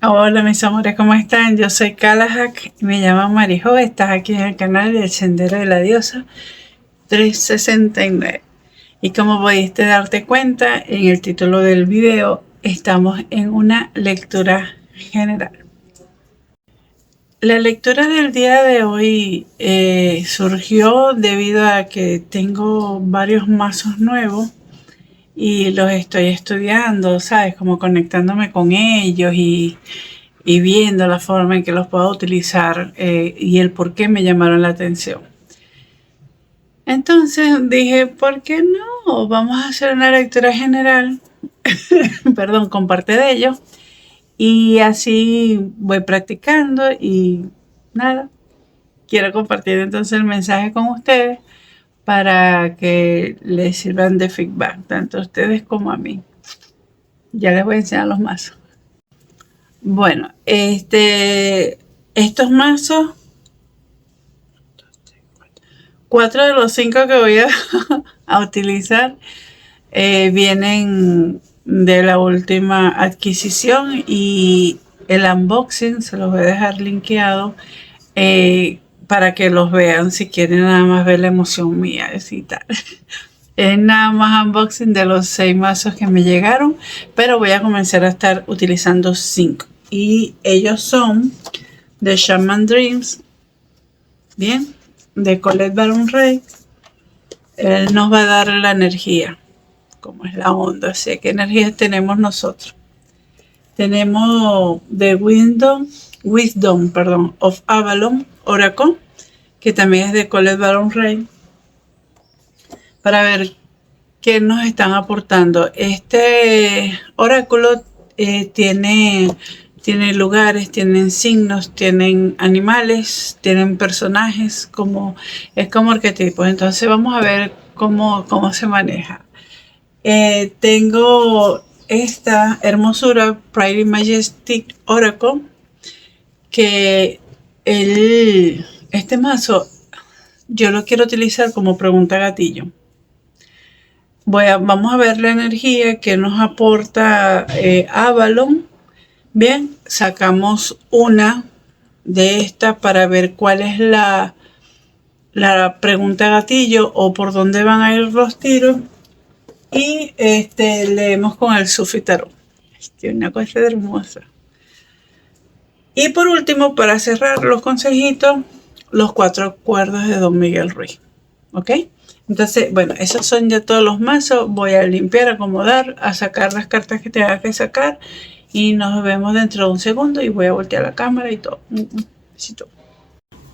Hola mis amores, ¿cómo están? Yo soy Kalahak y me llamo Marijo. Estás aquí en el canal del Sendero de la Diosa 369. Y como pudiste darte cuenta en el título del video, estamos en una lectura general. La lectura del día de hoy surgió debido a que tengo varios mazos nuevos y los estoy estudiando, ¿sabes? Como conectándome con ellos y viendo la forma en que los puedo utilizar y el por qué me llamaron la atención. Entonces dije, ¿por qué no? Vamos a hacer una lectura general, perdón, con parte de ellos. Y así voy practicando y nada, quiero compartir entonces el mensaje con ustedes para que les sirvan de feedback, tanto a ustedes como a mí. Ya les voy a enseñar los mazos. Bueno, estos mazos, 4 de los 5 que voy a utilizar vienen de la última adquisición y el unboxing se los voy a dejar linkeado para que los vean si quieren nada más ver la emoción mía y tal. Es nada más unboxing de los 6 mazos que me llegaron, pero voy a comenzar a estar utilizando 5 y ellos son de Shaman Dreams, bien, de Colette Baron-Reid. Él nos va a dar la energía, como es la onda, así qué energías tenemos nosotros. Tenemos The Wisdom of Avalon Oracle, que también es de Colette Baron-Reid, para ver qué nos están aportando. Este oráculo tiene lugares, tienen signos, tienen animales, tienen personajes, es como arquetipos. Entonces vamos a ver cómo se maneja. Tengo esta hermosura, Pride and Majestic Oracle, que este mazo yo lo quiero utilizar como pregunta gatillo. Vamos a ver la energía que nos aporta Avalon. Bien, sacamos una de estas para ver cuál es la pregunta gatillo o por dónde van a ir los tiros. Y leemos con el Sufi Tarot. Una cosa hermosa. Y por último, para cerrar los consejitos, los 4 acuerdos de Don Miguel Ruiz. ¿Ok? Entonces, bueno, esos son ya todos los mazos. Voy a limpiar, acomodar, a sacar las cartas que tenga que sacar. Y nos vemos dentro de un segundo y voy a voltear la cámara y todo. Besito.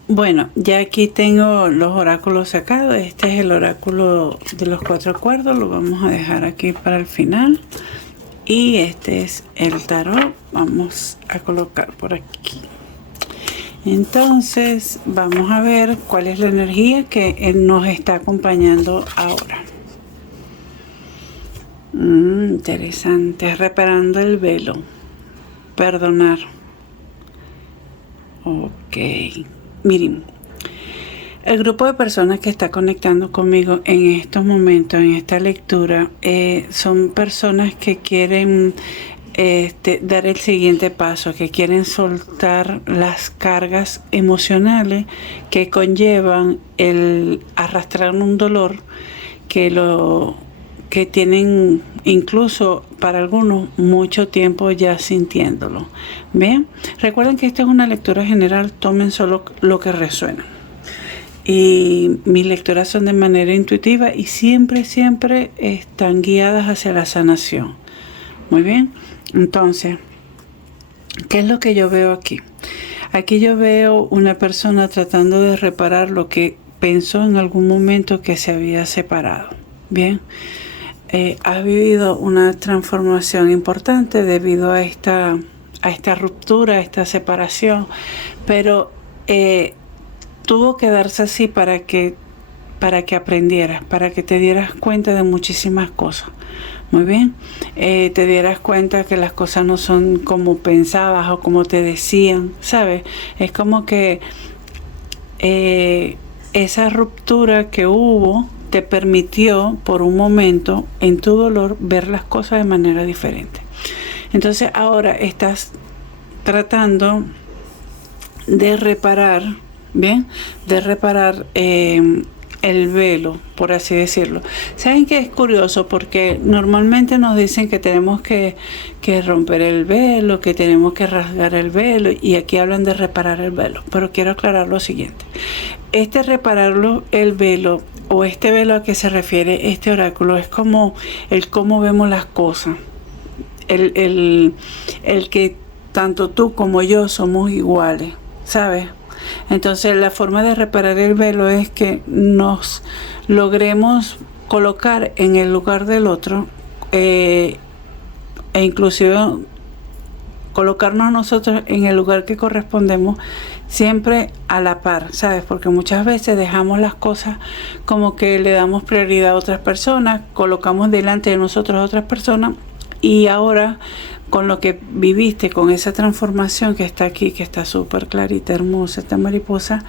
Bueno, ya aquí tengo los oráculos sacados. Este es el oráculo de los 4 acuerdos. Lo vamos a dejar aquí para el final. Y este es el tarot. Vamos a colocar por aquí. Entonces vamos a ver cuál es la energía que nos está acompañando ahora. Interesante. Reparando el velo. Perdonar. Ok. Miren. El grupo de personas que está conectando conmigo en estos momentos, en esta lectura, son personas que quieren dar el siguiente paso, que quieren soltar las cargas emocionales que conllevan el arrastrar un dolor que tienen incluso para algunos mucho tiempo ya sintiéndolo. Bien, recuerden que esta es una lectura general, tomen solo lo que resuena. Y mis lecturas son de manera intuitiva y siempre están guiadas hacia la sanación. Muy bien, entonces, ¿qué es lo que yo veo aquí? Aquí yo veo una persona tratando de reparar lo que pensó en algún momento que se había separado. Bien, ha vivido una transformación importante debido a esta ruptura, a esta separación, pero tuvo que darse así para que aprendieras, para que te dieras cuenta de muchísimas cosas. Muy bien, te dieras cuenta que las cosas no son como pensabas o como te decían, ¿sabes? Es como que esa ruptura que hubo te permitió por un momento en tu dolor ver las cosas de manera diferente. Entonces ahora estás tratando de reparar, ¿bien? De reparar el velo, por así decirlo. ¿Saben qué es curioso? Porque normalmente nos dicen que tenemos que romper el velo, que tenemos que rasgar el velo, y aquí hablan de reparar el velo. Pero quiero aclarar lo siguiente. El velo, o este velo a que se refiere este oráculo, es como el cómo vemos las cosas. El que tanto tú como yo somos iguales, ¿sabes? Entonces la forma de reparar el velo es que nos logremos colocar en el lugar del otro, e inclusive colocarnos nosotros en el lugar que correspondemos, siempre a la par, ¿sabes? Porque muchas veces dejamos las cosas como que le damos prioridad a otras personas, colocamos delante de nosotros a otras personas, y ahora con lo que viviste, con esa transformación que está aquí, que está súper clarita, hermosa, esta mariposa,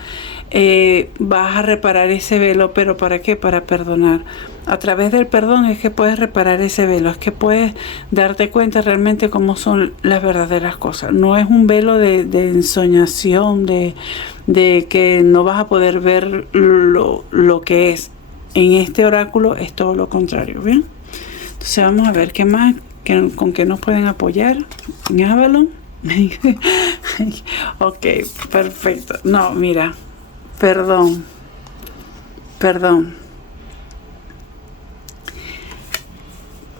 vas a reparar ese velo. ¿Pero para qué? Para perdonar. A través del perdón es que puedes reparar ese velo, es que puedes darte cuenta realmente cómo son las verdaderas cosas. No es un velo de ensoñación, de que no vas a poder ver lo que es. En este oráculo es todo lo contrario, ¿bien? Entonces vamos a ver qué más, con qué nos pueden apoyar en Avalon. Ok, perfecto. No, mira, perdón.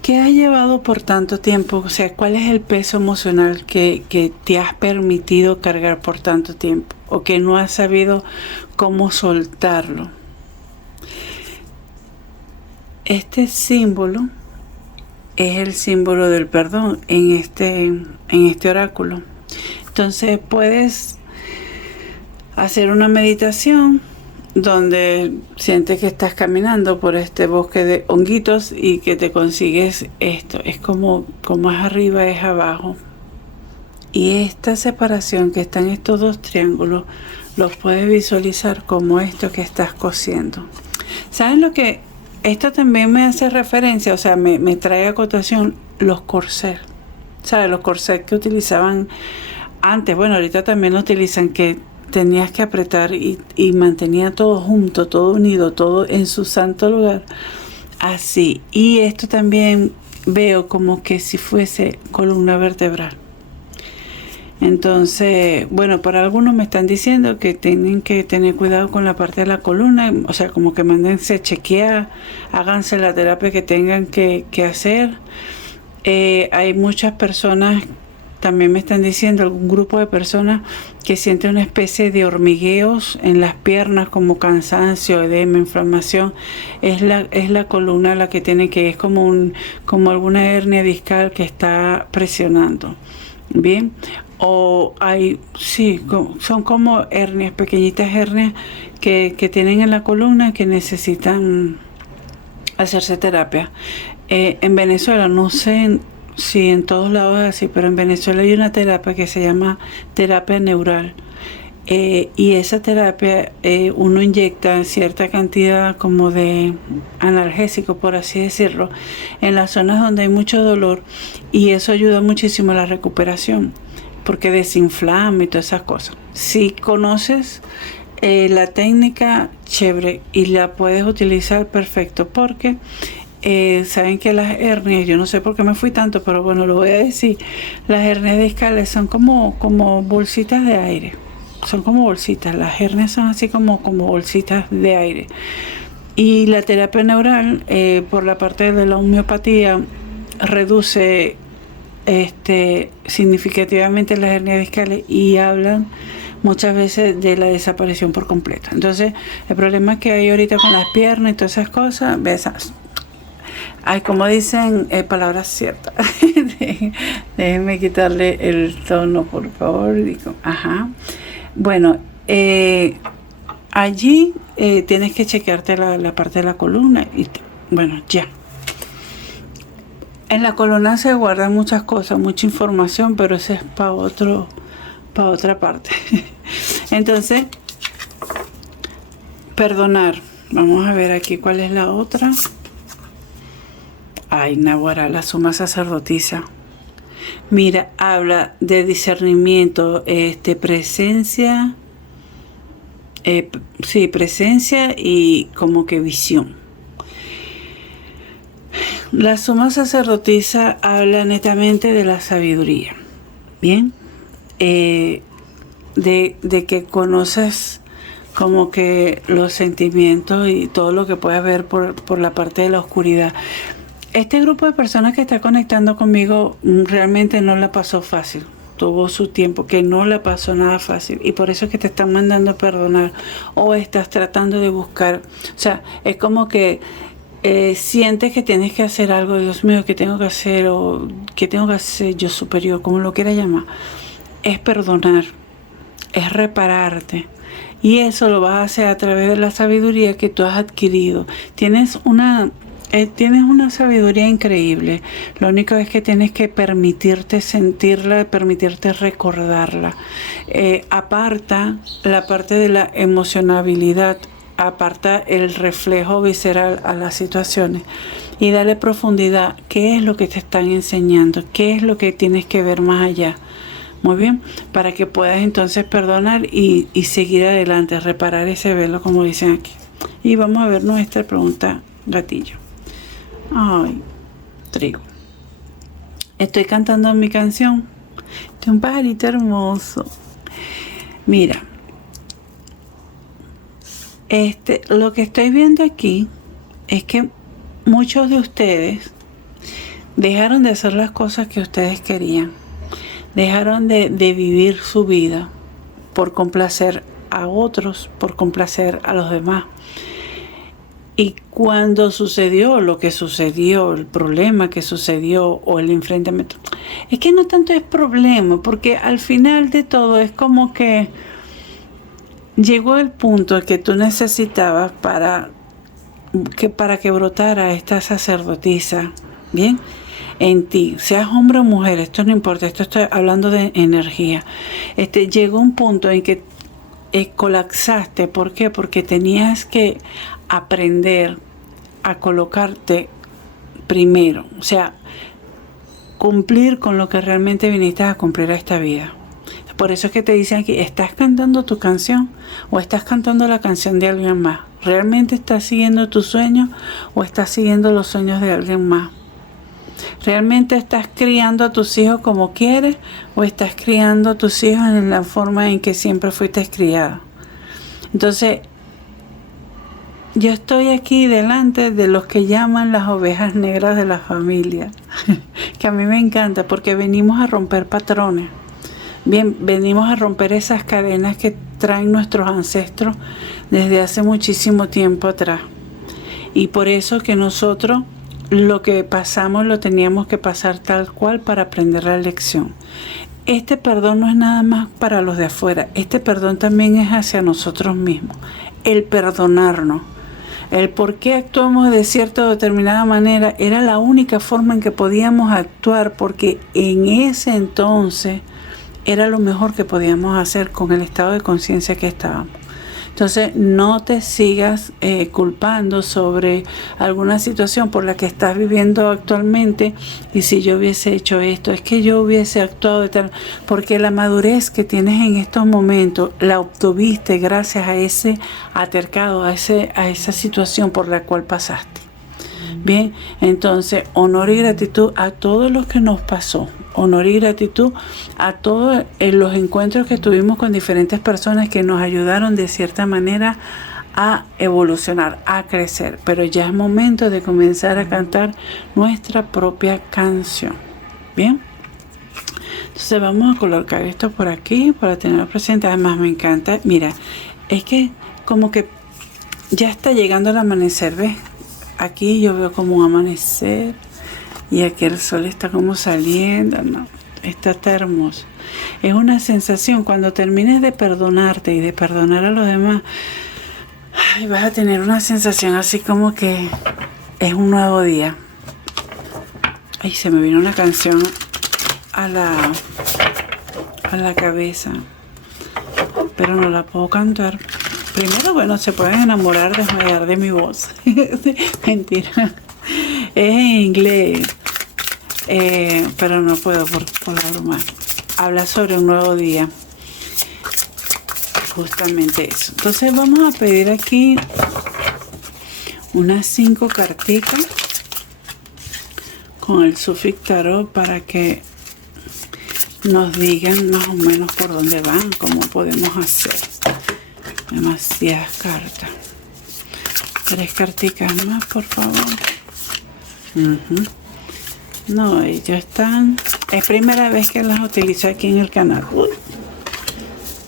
¿Qué has llevado por tanto tiempo? O sea, ¿cuál es el peso emocional que te has permitido cargar por tanto tiempo? O que no has sabido cómo soltarlo. Este símbolo es el símbolo del perdón en este oráculo. Entonces puedes hacer una meditación donde sientes que estás caminando por este bosque de honguitos y que te consigues esto. Es como es arriba es abajo. Y esta separación que está en estos dos triángulos los puedes visualizar como esto que estás cosiendo. ¿Saben lo que? Esto también me hace referencia, o sea, me trae a cotación los corsés. ¿Sabes? Los corsés que utilizaban antes. Bueno, ahorita también lo utilizan, que tenías que apretar y mantenía todo junto, todo unido, todo en su santo lugar. Así. Y esto también veo como que si fuese columna vertebral. Entonces, bueno, para algunos me están diciendo que tienen que tener cuidado con la parte de la columna, o sea, como que mándense a chequear, háganse la terapia que tengan que hacer. Hay muchas personas, también me están diciendo, algún grupo de personas que sienten una especie de hormigueos en las piernas, como cansancio, edema, inflamación. Es la columna la que tiene que, es como alguna hernia discal que está presionando. Bien. O son como hernias, pequeñitas hernias que tienen en la columna, que necesitan hacerse terapia. En Venezuela, no sé si en todos lados es así, pero en Venezuela hay una terapia que se llama terapia neural. Y esa terapia, uno inyecta cierta cantidad como de analgésico, por así decirlo, en las zonas donde hay mucho dolor, y eso ayuda muchísimo a la recuperación, porque desinflama y todas esas cosas. Si conoces la técnica, chévere, y la puedes utilizar perfecto, porque saben que las hernias, yo no sé por qué me fui tanto, pero bueno, lo voy a decir, las hernias discales son como bolsitas de aire. Son como bolsitas, las hernias son así como bolsitas de aire. Y la terapia neural, por la parte de la homeopatía, reduce significativamente las hernias discales, y hablan muchas veces de la desaparición por completo. Entonces, el problema que hay ahorita con las piernas y todas esas cosas, hay, como dicen, palabras ciertas. Déjenme quitarle el tono, por favor. Digo, ajá. Bueno, allí tienes que chequearte la parte de la columna y bueno, ya. En la columna se guardan muchas cosas, mucha información, pero ese es para otra parte. Entonces, perdonar. Vamos a ver aquí cuál es la otra. Ay, Nahuara, la suma sacerdotisa. Mira, habla de discernimiento, presencia, sí, presencia y como que visión. La suma sacerdotisa habla netamente de la sabiduría, ¿bien? De que conoces como que los sentimientos y todo lo que puede haber por la parte de la oscuridad. Este grupo de personas que está conectando conmigo realmente no la pasó fácil. Tuvo su tiempo que no la pasó nada fácil y por eso es que te están mandando a perdonar o estás tratando de buscar. O sea, es como que sientes que tienes que hacer algo. Dios mío, ¿qué tengo que hacer? O ¿qué tengo que hacer yo superior? Como lo quieras llamar. Es perdonar, es repararte. Y eso lo vas a hacer a través de la sabiduría que tú has adquirido. Tienes una sabiduría increíble. Lo único es que tienes que permitirte sentirla, permitirte recordarla. Aparta la parte de la emocionabilidad, aparta el reflejo visceral a las situaciones y dale profundidad. ¿Qué es lo que te están enseñando? ¿Qué es lo que tienes que ver más allá? Muy bien, para que puedas entonces perdonar y seguir adelante, reparar ese velo, como dicen aquí. Y vamos a ver nuestra pregunta gatillo. Ay, trigo. Estoy cantando mi canción de un pajarito hermoso. Mira, lo que estoy viendo aquí es que muchos de ustedes dejaron de hacer las cosas que ustedes querían. Dejaron de vivir su vida por complacer a otros, por complacer a los demás. Y cuando sucedió lo que sucedió, el problema que sucedió o el enfrentamiento, es que no tanto es problema, porque al final de todo es como que llegó el punto que tú necesitabas para que brotara esta sacerdotisa, ¿bien? En ti, seas hombre o mujer, esto no importa, esto estoy hablando de energía. Llegó un punto en que colapsaste. ¿Por qué? Porque tenías que aprender a colocarte primero, o sea, cumplir con lo que realmente viniste a cumplir a esta vida. Por eso es que te dicen aquí, ¿estás cantando tu canción o estás cantando la canción de alguien más? ¿Realmente estás siguiendo tus sueños o estás siguiendo los sueños de alguien más? ¿Realmente estás criando a tus hijos como quieres o estás criando a tus hijos en la forma en que siempre fuiste criada? Entonces, yo estoy aquí delante de los que llaman las ovejas negras de la familia, que a mí me encanta porque venimos a romper patrones. Bien, venimos a romper esas cadenas que traen nuestros ancestros desde hace muchísimo tiempo atrás. Y por eso que nosotros lo que pasamos lo teníamos que pasar tal cual para aprender la lección. Este perdón no es nada más para los de afuera, este perdón también es hacia nosotros mismos. El perdonarnos, el por qué actuamos de cierta o determinada manera, era la única forma en que podíamos actuar, porque en ese entonces era lo mejor que podíamos hacer con el estado de conciencia que estábamos. Entonces, no te sigas culpando sobre alguna situación por la que estás viviendo actualmente. Y si yo hubiese hecho esto, es que yo hubiese actuado de tal. Porque la madurez que tienes en estos momentos la obtuviste gracias a ese atercado, a esa situación por la cual pasaste. Bien, entonces, honor y gratitud a todo lo que nos pasó. Honor y gratitud a todos los encuentros que tuvimos con diferentes personas que nos ayudaron de cierta manera a evolucionar, a crecer. Pero ya es momento de comenzar a cantar nuestra propia canción. Bien, entonces vamos a colocar esto por aquí para tenerlo presente. Además me encanta, mira, es que como que ya está llegando el amanecer, ¿ves? Aquí yo veo como un amanecer y aquí el sol está como saliendo, no, esto está hermoso. Es una sensación, cuando termines de perdonarte y de perdonar a los demás, ay, vas a tener una sensación así como que es un nuevo día. Ay, se me vino una canción a la cabeza, pero no la puedo cantar. Primero, bueno, se pueden enamorar, desmayar de mi voz. Mentira. Es en inglés. pero no puedo por la broma. Habla sobre un nuevo día. Justamente eso. Entonces vamos a pedir aquí unas 5 carticas con el Sufix Tarot para que nos digan más o menos por dónde van, cómo podemos hacer. Demasiadas cartas. 3 carticas más, por favor. No, ellos están... Es primera vez que las utilizo aquí en el canal. Uy,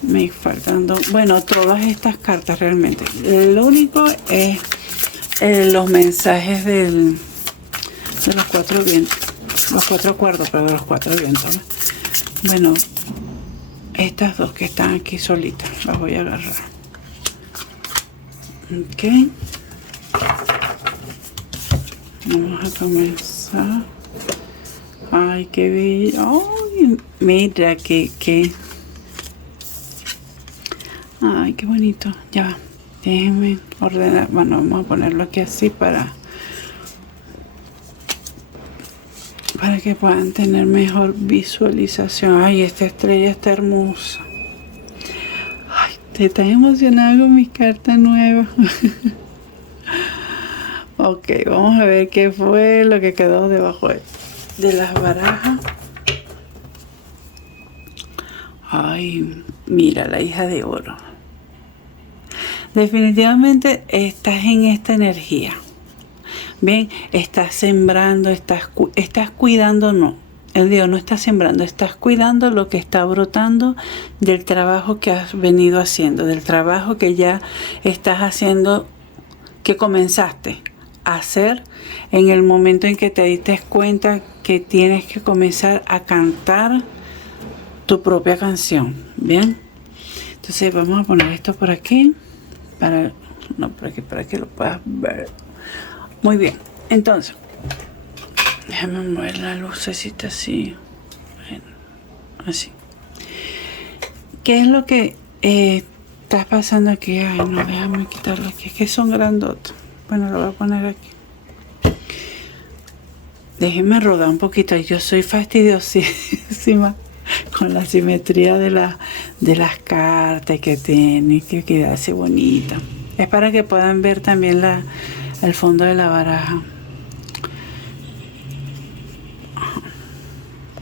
me faltan dos. Bueno, todas estas cartas realmente. Lo único es los mensajes de los 4 vientos. Los 4 cuerdos, pero de los 4 vientos, ¿no? Bueno, estas dos que están aquí solitas, las voy a agarrar. Ok. Vamos a comenzar. Ay, qué bello. Ay, mira que. Ay, qué bonito. Ya va. Déjenme ordenar. Bueno, vamos a ponerlo aquí así para que puedan tener mejor visualización. Ay, esta estrella está hermosa. Ay, te estás emocionada con mis cartas nuevas. Ok, vamos a ver qué fue lo que quedó debajo de las barajas. Ay, mira, la hija de oro. Definitivamente estás en esta energía. Bien, estás sembrando, estás cuidando, no. El Dios no está sembrando, estás cuidando lo que está brotando del trabajo que has venido haciendo, del trabajo que ya estás haciendo, que comenzaste a hacer en el momento en que te diste cuenta que tienes que comenzar a cantar tu propia canción. Bien, entonces vamos a poner esto por aquí para que lo puedas ver. Muy bien, entonces déjame mover la lucecita así. Bueno, así. ¿Qué es lo que está pasando aquí? Ay, no, déjame quitarlo aquí. Es que son grandotas. Bueno, lo voy a poner aquí. Déjenme rodar un poquito. Yo soy fastidiosísima con la simetría de las cartas que tiene, que queda así bonita. Es para que puedan ver también el fondo de la baraja.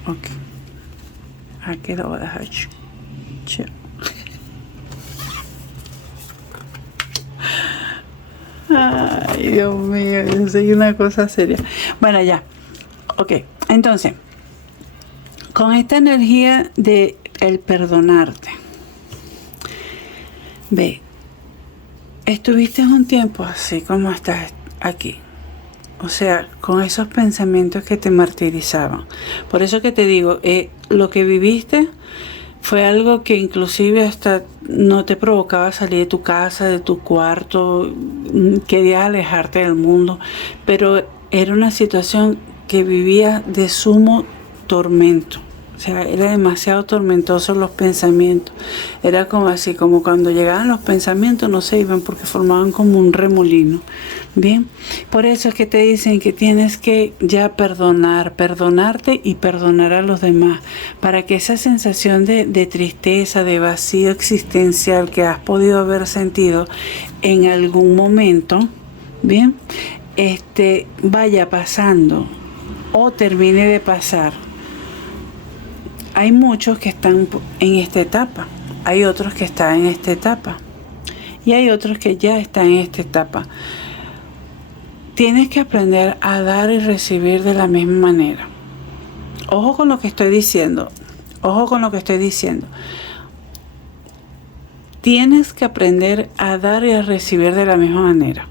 Ok. Aquí lo voy a dejar. Ay, Dios mío, yo soy una cosa seria. Bueno, ya. Ok, entonces, con esta energía de el perdonarte. Ve, estuviste un tiempo así como estás aquí. O sea, con esos pensamientos que te martirizaban. Por eso que te digo, lo que viviste fue algo que inclusive hasta no te provocaba salir de tu casa, de tu cuarto, querías alejarte del mundo, pero era una situación que vivía de sumo tormento. O sea, era demasiado tormentoso los pensamientos. Era como así, como cuando llegaban los pensamientos no se iban porque formaban como un remolino. Bien, por eso es que te dicen que tienes que ya perdonarte y perdonar a los demás, para que esa sensación de tristeza, de vacío existencial que has podido haber sentido en algún momento, bien, vaya pasando o termine de pasar. Hay muchos que están en esta etapa, hay otros que están en esta etapa y hay otros que ya están en esta etapa. Tienes que aprender a dar y recibir de la misma manera. Ojo con lo que estoy diciendo, ojo con lo que estoy diciendo. Tienes que aprender a dar y a recibir de la misma manera.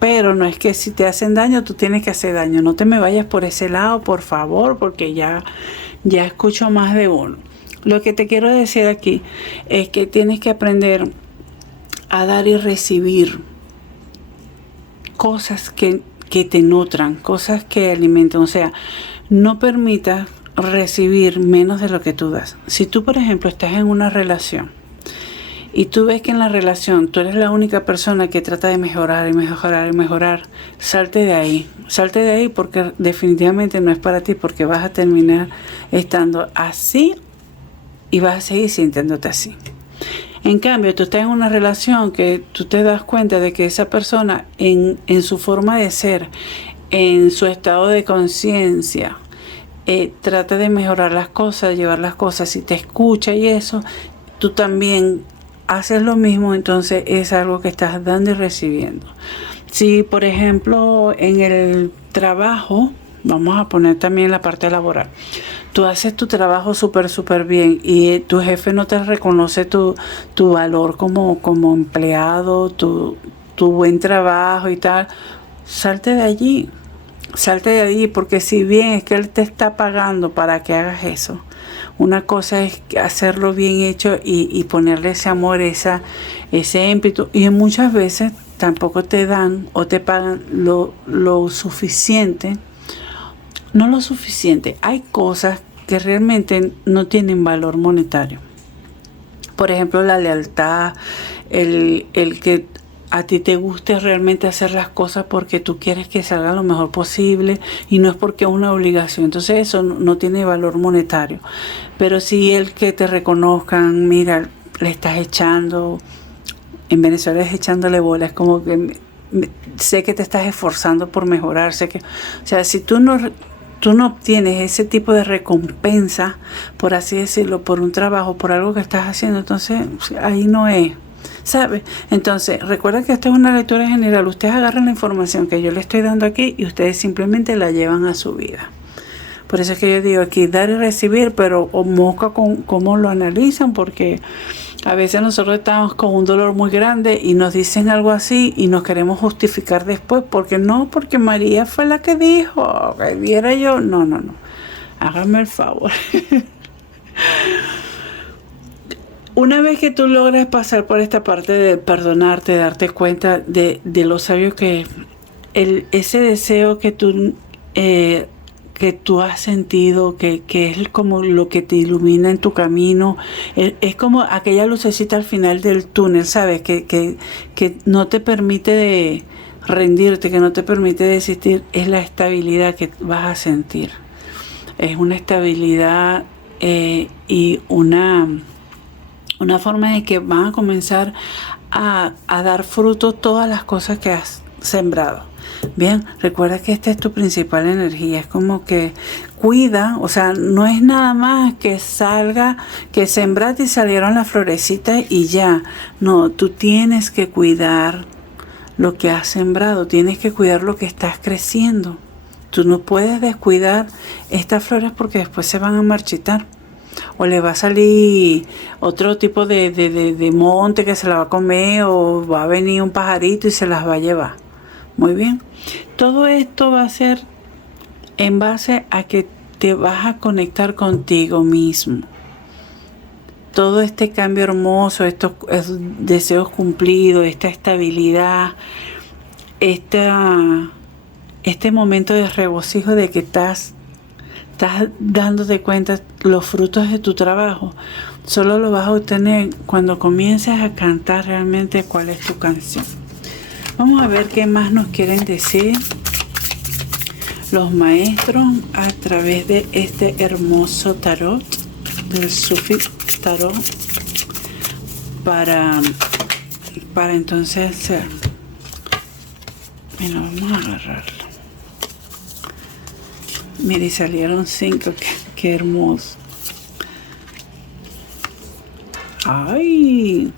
Pero no es que si te hacen daño, tú tienes que hacer daño. No te me vayas por ese lado, por favor, porque ya escucho más de uno. Lo que te quiero decir aquí es que tienes que aprender a dar y recibir cosas que te nutran, cosas que alimentan. O sea, no permitas recibir menos de lo que tú das. Si tú, por ejemplo, estás en una relación y tú ves que en la relación tú eres la única persona que trata de mejorar y mejorar y mejorar, salte de ahí porque definitivamente no es para ti, porque vas a terminar estando así y vas a seguir sintiéndote así. En cambio, tú estás en una relación que tú te das cuenta de que esa persona en su forma de ser, en su estado de conciencia, trata de mejorar las cosas, llevar las cosas, si te escucha y eso, tú también haces lo mismo, entonces es algo que estás dando y recibiendo. Si, por ejemplo, en el trabajo, vamos a poner también la parte laboral, tú haces tu trabajo súper bien y tu jefe no te reconoce tu valor como empleado, tu buen trabajo y tal, salte de allí. Salte de allí, porque si bien es que él te está pagando para que hagas eso, una cosa es hacerlo bien hecho y ponerle ese amor, ese ímpetu, y muchas veces tampoco te dan o te pagan lo suficiente. No lo suficiente, hay cosas que realmente no tienen valor monetario. Por ejemplo, la lealtad, el que a ti te guste realmente hacer las cosas porque tú quieres que salgan lo mejor posible y no es porque es una obligación. Entonces eso no tiene valor monetario. Pero si el que te reconozcan, mira, le estás echando, en Venezuela es echándole bola, es como que sé que te estás esforzando por mejorar, sé que, o sea, si tú no obtienes ese tipo de recompensa, por así decirlo, por un trabajo, por algo que estás haciendo, entonces ahí no es. ¿Sabe? Entonces, recuerda que esto es una lectura general. Ustedes agarran la información que yo les estoy dando aquí y ustedes simplemente la llevan a su vida. Por eso es que yo digo aquí, dar y recibir, pero mosca con cómo lo analizan, porque a veces nosotros estamos con un dolor muy grande y nos dicen algo así y nos queremos justificar después, porque María fue la que dijo, que viera yo. No. Hágame el favor. Una vez que tú logras pasar por esta parte de perdonarte, darte cuenta de lo sabio que ese deseo que tú has sentido, que es como lo que te ilumina en tu camino, es como aquella lucecita al final del túnel, ¿sabes? Que no te permite de rendirte, que no te permite desistir, es la estabilidad que vas a sentir. Es una estabilidad y una forma de que van a comenzar a dar fruto todas las cosas que has sembrado. Bien, recuerda que esta es tu principal energía, es como que cuida, o sea, no es nada más que salga, que sembraste y salieron las florecitas y ya. No, tú tienes que cuidar lo que has sembrado, tienes que cuidar lo que estás creciendo. Tú no puedes descuidar estas flores porque después se van a marchitar. O le va a salir otro tipo de monte que se la va a comer, o va a venir un pajarito y se las va a llevar. Muy bien. Todo esto va a ser en base a que te vas a conectar contigo mismo. Todo este cambio hermoso, estos deseos cumplidos, esta estabilidad, este momento de regocijo de que estás dándote cuenta los frutos de tu trabajo, solo lo vas a obtener cuando comiences a cantar realmente cuál es tu canción. Vamos a ver qué más nos quieren decir los maestros a través de este hermoso tarot del Sufi Tarot para entonces bueno, vamos a agarrarlo. Mire, salieron 5, qué hermoso. ¡Ay!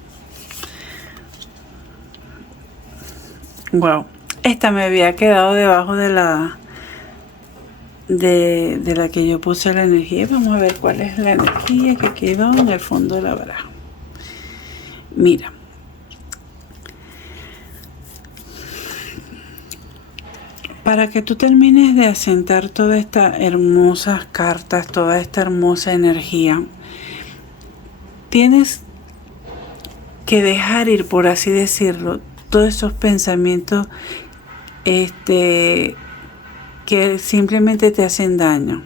Wow, esta me había quedado debajo de la que yo puse la energía. Vamos a ver cuál es la energía que quedó en el fondo de la baraja. Mira. Para que tú termines de asentar todas estas hermosas cartas, toda esta hermosa energía, tienes que dejar ir, por así decirlo, todos esos pensamientos que simplemente te hacen daño.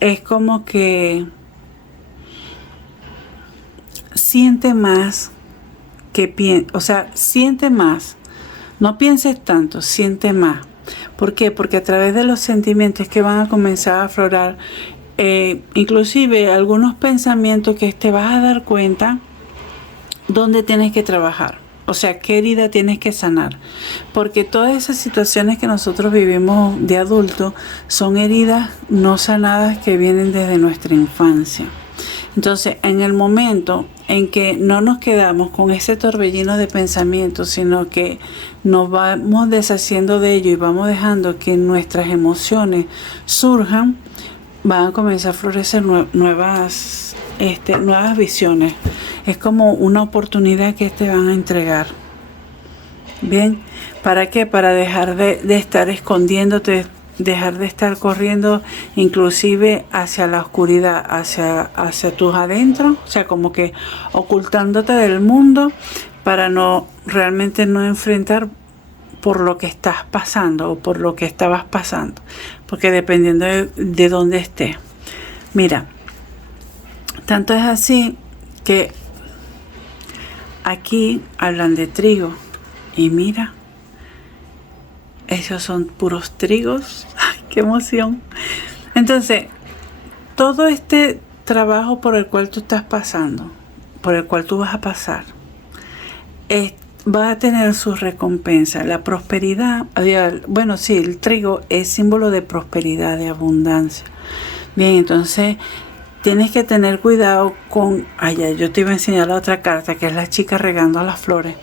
Es como que siente más siente más. No pienses tanto, siente más. ¿Por qué? Porque a través de los sentimientos que van a comenzar a aflorar, inclusive algunos pensamientos que te vas a dar cuenta dónde tienes que trabajar. O sea, qué herida tienes que sanar. Porque todas esas situaciones que nosotros vivimos de adulto son heridas no sanadas que vienen desde nuestra infancia. Entonces, en el momento en que no nos quedamos con ese torbellino de pensamientos, sino que nos vamos deshaciendo de ello y vamos dejando que nuestras emociones surjan, van a comenzar a florecer nuevas visiones. Es como una oportunidad que te van a entregar. Bien, ¿para qué? Para dejar de estar escondiéndote, dejar de estar corriendo inclusive hacia la oscuridad, hacia tus adentros, o sea, como que ocultándote del mundo para realmente no enfrentar por lo que estás pasando o por lo que estabas pasando, porque dependiendo de dónde estés. Mira, tanto es así que aquí hablan de trigo y mira, esos son puros trigos. ¡Ay, qué emoción! Entonces, todo este trabajo por el cual tú estás pasando, por el cual tú vas a pasar, va a tener su recompensa. La prosperidad, bueno, sí, el trigo es símbolo de prosperidad, de abundancia. Bien, entonces tienes que tener cuidado con... yo te iba a enseñar la otra carta, que es la chica regando las flores.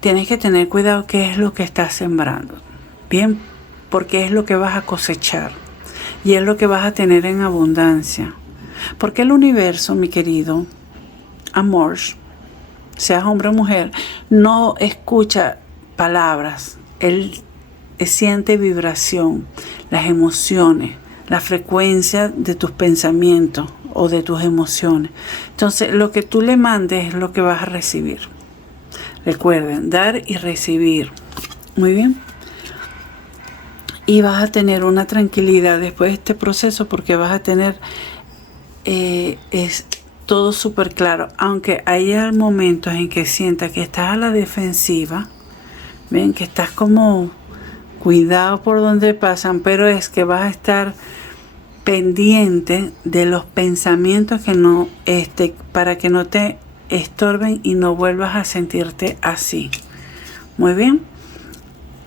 Tienes que tener cuidado qué es lo que estás sembrando. Bien, porque es lo que vas a cosechar y es lo que vas a tener en abundancia. Porque el universo, mi querido amor, seas hombre o mujer, no escucha palabras. Él siente vibración, las emociones, la frecuencia de tus pensamientos o de tus emociones. Entonces, lo que tú le mandes es lo que vas a recibir. Recuerden, dar y recibir. Muy bien. Y vas a tener una tranquilidad después de este proceso, porque vas a tener es todo súper claro. Aunque haya momentos en que sientas que estás a la defensiva, ven que estás como cuidado por donde pasan, pero es que vas a estar pendiente de los pensamientos que no para que no te estorben y no vuelvas a sentirte así. Muy bien.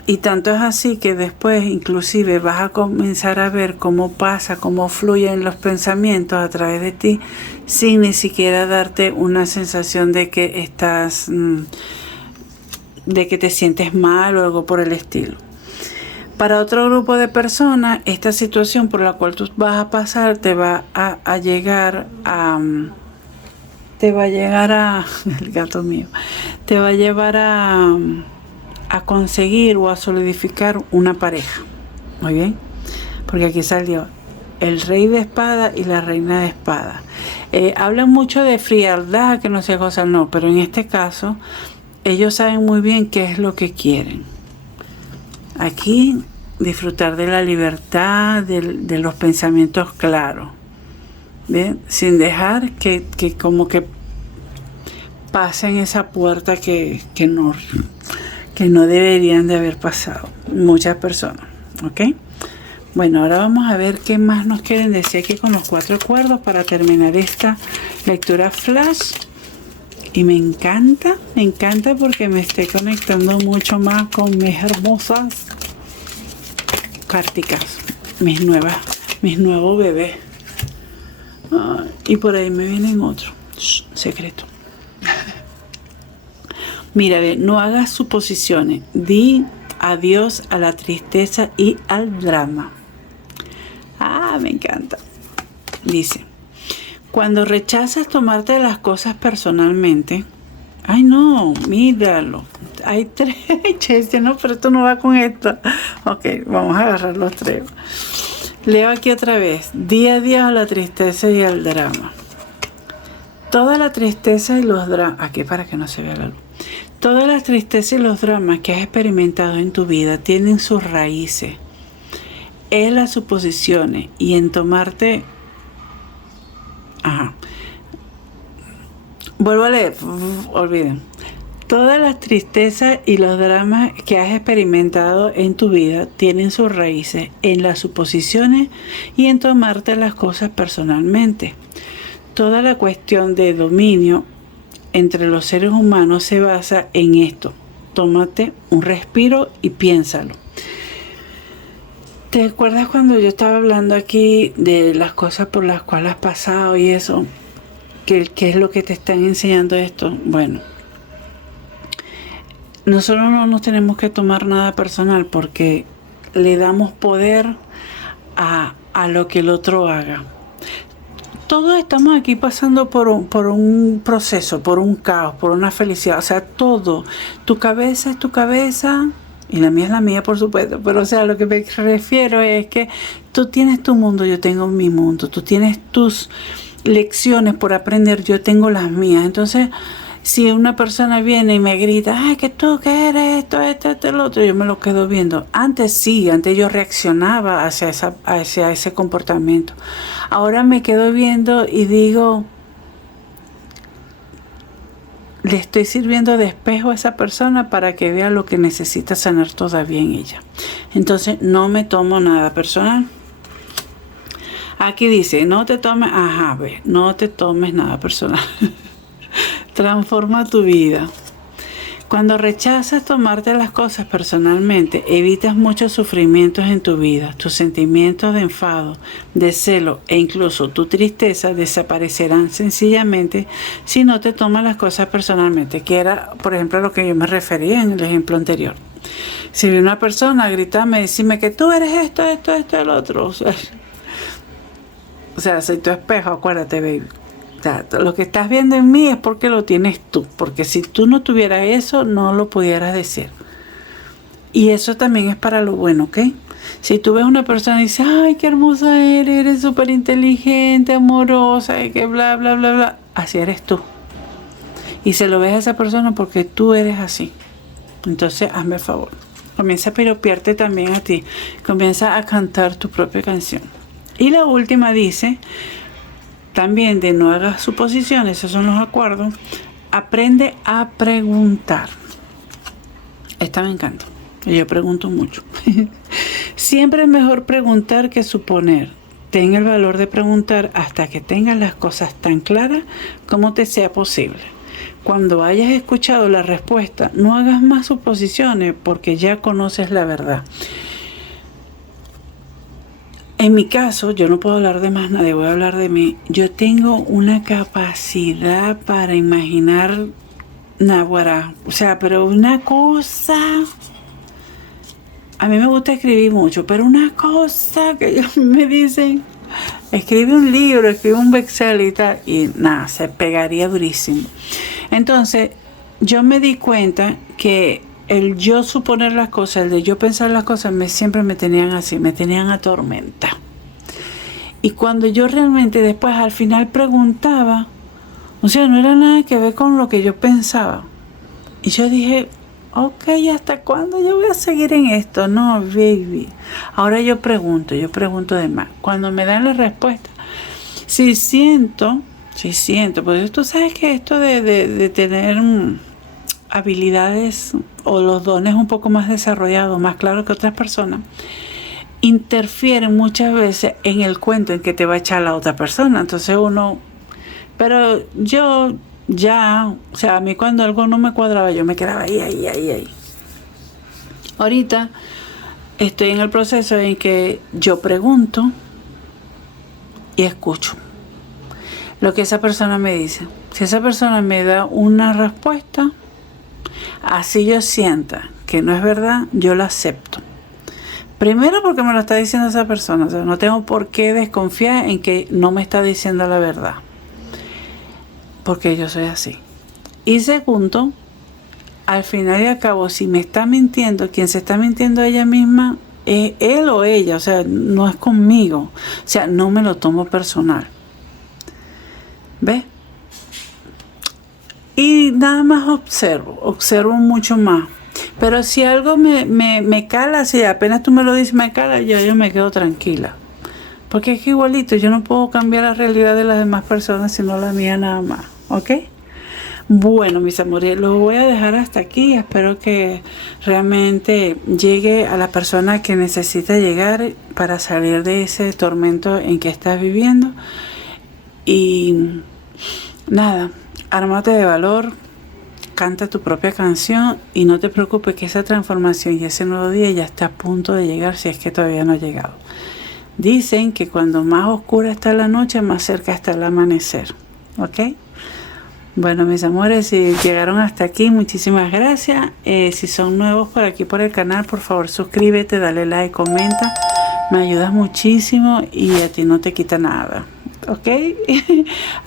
Y tanto es así que después inclusive vas a comenzar a ver cómo fluyen los pensamientos a través de ti, sin ni siquiera darte una sensación de que de que te sientes mal o algo por el estilo. Para otro grupo de personas, esta situación por la cual tú vas a pasar te va a llegar a el gato mío, te va a llevar a conseguir o a solidificar una pareja. Muy bien, porque aquí salió el rey de espada y la reina de espada. Hablan mucho de frialdad, que no sé cosa, no, pero en este caso ellos saben muy bien qué es lo que quieren. Aquí disfrutar de la libertad, de los pensamientos claros, ¿bien? Sin dejar que como que pasen esa puerta que no deberían de haber pasado muchas personas. ¿Ok? Bueno, ahora vamos a ver qué más nos quieren decir aquí con los 4 cuerdos para terminar esta lectura flash. Y me encanta porque me estoy conectando mucho más con mis hermosas cárticas, mis nuevos bebés. Y por ahí me vienen otros. Secreto. Mira, no hagas suposiciones. Di adiós a la tristeza y al drama. Me encanta. Dice, cuando rechazas tomarte las cosas personalmente, ay no, míralo. Hay 3, Chestia, no, pero esto no va con esto. Ok, vamos a agarrar los 3. Leo aquí otra vez. Di adiós a la tristeza y al drama. Toda la tristeza y los dramas, aquí para que no se vea la luz. Toda la tristeza y los dramas que has experimentado en tu vida tienen sus raíces en las suposiciones y en tomarte Vuelvo a leer. Olviden. Todas las tristezas y los dramas que has experimentado en tu vida tienen sus raíces en las suposiciones y en tomarte las cosas personalmente. Toda la cuestión de dominio entre los seres humanos se basa en esto. Tómate un respiro y piénsalo. ¿Te acuerdas cuando yo estaba hablando aquí de las cosas por las cuales has pasado y eso? ¿Qué es lo que te están enseñando esto? Bueno, nosotros no nos tenemos que tomar nada personal porque le damos poder a lo que el otro haga. Todos estamos aquí pasando por un proceso, por un caos, por una felicidad. O sea, todo. Tu cabeza es tu cabeza y la mía es la mía, por supuesto. Pero, o sea, lo que me refiero es que tú tienes tu mundo, yo tengo mi mundo. Tú tienes tus lecciones por aprender, yo tengo las mías. Entonces, si una persona viene y me grita, ay, que tú, que eres esto, lo otro, yo me lo quedo viendo. Antes yo reaccionaba hacia ese comportamiento. Ahora me quedo viendo y digo, le estoy sirviendo de espejo a esa persona para que vea lo que necesita sanar todavía en ella. Entonces, no me tomo nada personal. Aquí dice, no te tomes nada personal. Transforma tu vida. Cuando rechazas tomarte las cosas personalmente, evitas muchos sufrimientos en tu vida. Tus sentimientos de enfado, de celo e incluso tu tristeza desaparecerán sencillamente si no te tomas las cosas personalmente, que era, por ejemplo, a lo que yo me refería en el ejemplo anterior. Si una persona gritarme, decirme que tú eres esto, el otro, o sea, soy tu espejo, acuérdate, baby. Lo que estás viendo en mí es porque lo tienes tú, porque si tú no tuvieras eso, no lo pudieras decir. Y eso también es para lo bueno, ¿ok? Si tú ves una persona y dices, ay, qué hermosa eres súper inteligente, amorosa, y que bla, bla, bla, bla, así eres tú. Y se lo ves a esa persona porque tú eres así. Entonces, hazme el favor. Comienza a piropearte también a ti. Comienza a cantar tu propia canción. Y la última dice, también de no hagas suposiciones, esos son los acuerdos. Aprende a preguntar. Esta me encanta. Yo pregunto mucho. Siempre es mejor preguntar que suponer. Ten el valor de preguntar hasta que tengas las cosas tan claras como te sea posible. Cuando hayas escuchado la respuesta, no hagas más suposiciones porque ya conoces la verdad. En mi caso, yo no puedo hablar de más nadie, voy a hablar de mí. Yo tengo una capacidad para imaginar náguara. O sea, pero una cosa... A mí me gusta escribir mucho, pero una cosa que me dicen... Escribe un libro, escribe un bestseller y tal. Y nada, se pegaría durísimo. Entonces, yo me di cuenta que el yo suponer las cosas, el de yo pensar las cosas, siempre me tenían así, me tenían atormentada. Y cuando yo realmente después al final preguntaba, o sea, no era nada que ver con lo que yo pensaba. Y yo dije, ok, ¿hasta cuándo yo voy a seguir en esto? No, baby. Ahora yo pregunto de más. Cuando me dan la respuesta, si siento, porque tú sabes que esto de tener habilidades o los dones un poco más desarrollados, más claros que otras personas, interfieren muchas veces en el cuento en que te va a echar la otra persona. Entonces pero yo ya, o sea, a mí cuando algo no me cuadraba, yo me quedaba ahí. Ahorita estoy en el proceso en que yo pregunto y escucho lo que esa persona me dice. Si esa persona me da una respuesta, así yo sienta que no es verdad, yo la acepto. Primero porque me lo está diciendo esa persona, o sea, no tengo por qué desconfiar en que no me está diciendo la verdad, porque yo soy así. Y segundo, al final y al cabo, si me está mintiendo, quien se está mintiendo a ella misma es él o ella, o sea, no es conmigo, o sea, no me lo tomo personal. ¿Ves? Y nada más observo mucho más. Pero si algo me cala, si apenas tú me lo dices, me cala, yo me quedo tranquila. Porque es que igualito, yo no puedo cambiar la realidad de las demás personas, sino la mía nada más. ¿Ok? Bueno, mis amores, lo voy a dejar hasta aquí. Espero que realmente llegue a la persona que necesita llegar para salir de ese tormento en que estás viviendo. Y nada, ármate de valor, canta tu propia canción y no te preocupes que esa transformación y ese nuevo día ya está a punto de llegar si es que todavía no ha llegado. Dicen que cuando más oscura está la noche, más cerca está el amanecer. ¿Ok? Bueno, mis amores, si llegaron hasta aquí, muchísimas gracias. Si son nuevos por aquí por el canal, por favor suscríbete, dale like, comenta. Me ayudas muchísimo y a ti no te quita nada. ¿Ok?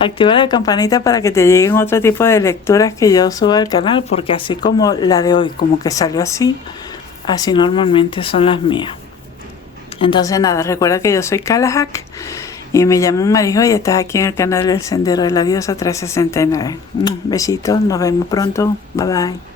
Activa la campanita para que te lleguen otro tipo de lecturas que yo suba al canal, porque así como la de hoy, como que salió así, así normalmente son las mías. Entonces nada, recuerda que yo soy Kalahak y me llamo Marijo y estás aquí en el canal del Sendero de la Diosa 369. Besitos, nos vemos pronto. Bye bye.